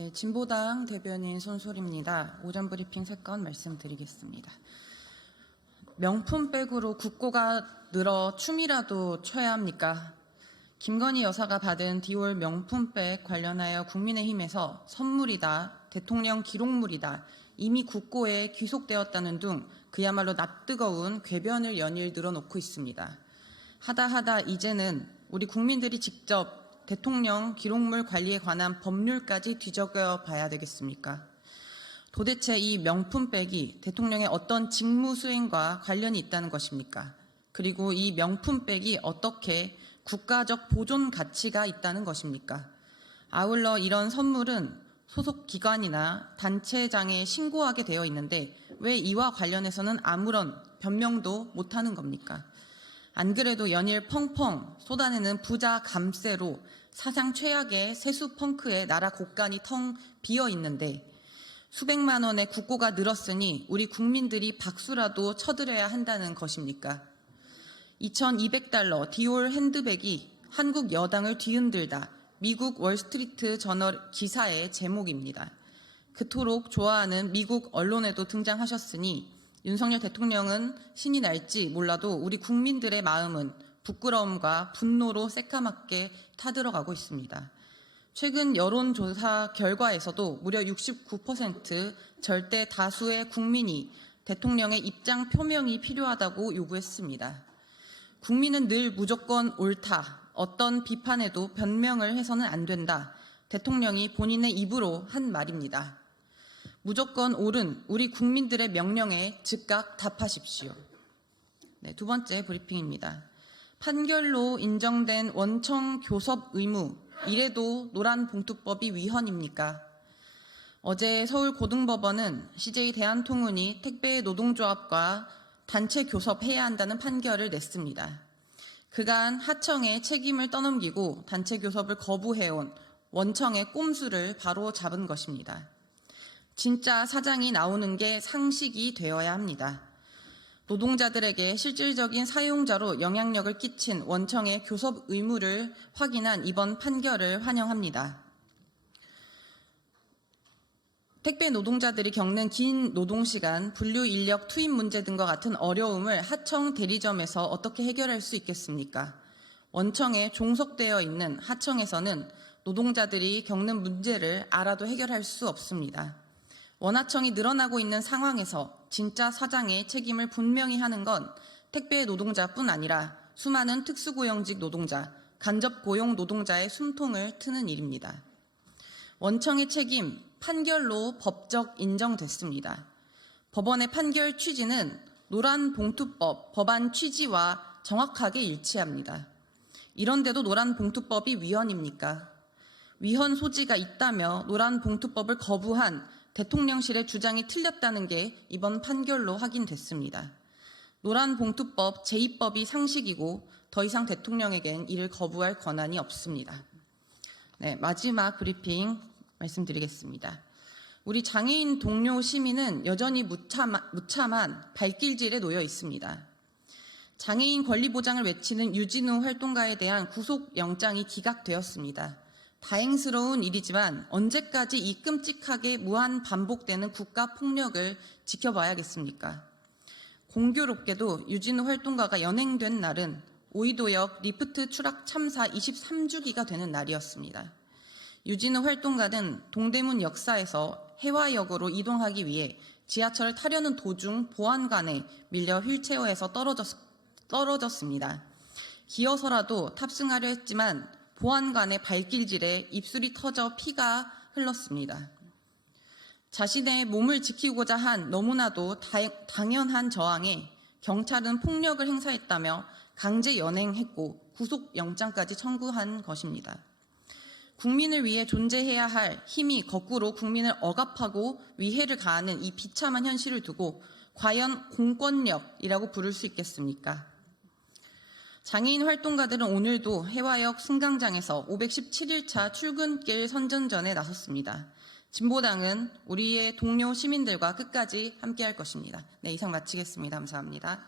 네, 진보당 대변인 손솔입니다. 오전 브리핑 3건 말씀드리겠습니다. 명품백으로 국고가 늘어 춤이라도 춰야 합니까? 김건희 여사가 받은 디올 명품백 관련하여 국민의힘에서 선물이다, 대통령 기록물이다, 이미 국고에 귀속되었다는 등 그야말로 낯뜨거운 궤변을 연일 늘어놓고 있습니다. 하다 이제는 우리 국민들이 직접 대통령 기록물 관리에 관한 법률까지 뒤적여 봐야 되겠습니까? 도대체 이 명품백이 대통령의 어떤 직무 수행과 관련이 있다는 것입니까? 그리고 이 명품백이 어떻게 국가적 보존 가치가 있다는 것입니까? 아울러 이런 선물은 소속 기관이나 단체장에 신고하게 되어 있는데 왜 이와 관련해서는 아무런 변명도 못하는 겁니까? 안 그래도 연일 펑펑 쏟아내는 부자 감세로 사상 최악의 세수 펑크에 나라 곳간이 텅 비어 있는데 수백만 원의 국고가 늘었으니 우리 국민들이 박수라도 쳐드려야 한다는 것입니까? 2200달러 디올 핸드백이 한국 여당을 뒤흔들다. 미국 월스트리트 저널 기사의 제목입니다. 그토록 좋아하는 미국 언론에도 등장하셨으니 윤석열 대통령은 신이 날지 몰라도 우리 국민들의 마음은 부끄러움과 분노로 새까맣게 타들어가고 있습니다. 최근 여론조사 결과에서도 무려 69% 절대 다수의 국민이 대통령의 입장 표명이 필요하다고 요구했습니다. 국민은 늘 무조건 옳다, 어떤 비판에도 변명을 해서는 안 된다. 대통령이 본인의 입으로 한 말입니다. 무조건 옳은 우리 국민들의 명령에 즉각 답하십시오. 네, 두 번째 브리핑입니다. 판결로 인정된 원청 교섭 의무, 이래도 노란봉투법이 위헌입니까? 어제 서울고등법원은 CJ 대한통운이 택배 노동조합과 단체 교섭해야 한다는 판결을 냈습니다. 그간 하청에 책임을 떠넘기고 단체 교섭을 거부해온 원청의 꼼수를 바로 잡은 것입니다. 진짜 사장이 나오는 게 상식이 되어야 합니다. 노동자들에게 실질적인 사용자로 영향력을 끼친 원청의 교섭 의무를 확인한 이번 판결을 환영합니다. 택배 노동자들이 겪는 긴 노동시간, 분류 인력 투입 문제 등과 같은 어려움을 하청 대리점에서 어떻게 해결할 수 있겠습니까? 원청에 종속되어 있는 하청에서는 노동자들이 겪는 문제를 알아도 해결할 수 없습니다. 원하청이 늘어나고 있는 상황에서 진짜 사장의 책임을 분명히 하는 건 택배 노동자뿐 아니라 수많은 특수고용직 노동자, 간접고용 노동자의 숨통을 트는 일입니다. 원청의 책임, 판결로 법적 인정됐습니다. 법원의 판결 취지는 노란봉투법 법안 취지와 정확하게 일치합니다. 이런데도 노란봉투법이 위헌입니까? 위헌 소지가 있다며 노란봉투법을 거부한 대통령실의 주장이 틀렸다는 게 이번 판결로 확인됐습니다. 노란봉투법 제2법이 상식이고 더 이상 대통령에겐 이를 거부할 권한이 없습니다. 네, 마지막 브리핑 말씀드리겠습니다. 우리 장애인 동료 시민은 여전히 무참한 발길질에 놓여 있습니다. 장애인 권리 보장을 외치는 유진우 활동가에 대한 구속영장이 기각되었습니다. 다행스러운 일이지만 언제까지 이 끔찍하게 무한 반복되는 국가 폭력을 지켜봐야겠습니까? 공교롭게도 유진우 활동가가 연행된 날은 오이도역 리프트 추락 참사 23주기가 되는 날이었습니다. 유진우 활동가는 동대문 역사에서 해화역으로 이동하기 위해 지하철을 타려는 도중 보안관에 밀려 휠체어에서 떨어졌습니다. 기어서라도 탑승하려 했지만 보안관의 발길질에 입술이 터져 피가 흘렀습니다. 자신의 몸을 지키고자 한 너무나도 당연한 저항에 경찰은 폭력을 행사했다며 강제 연행했고 구속영장까지 청구한 것입니다. 국민을 위해 존재해야 할 힘이 거꾸로 국민을 억압하고 위해를 가하는 이 비참한 현실을 두고 과연 공권력이라고 부를 수 있겠습니까? 장애인 활동가들은 오늘도 해화역 승강장에서 517일차 출근길 선전전에 나섰습니다. 진보당은 우리의 동료 시민들과 끝까지 함께할 것입니다. 네, 이상 마치겠습니다. 감사합니다.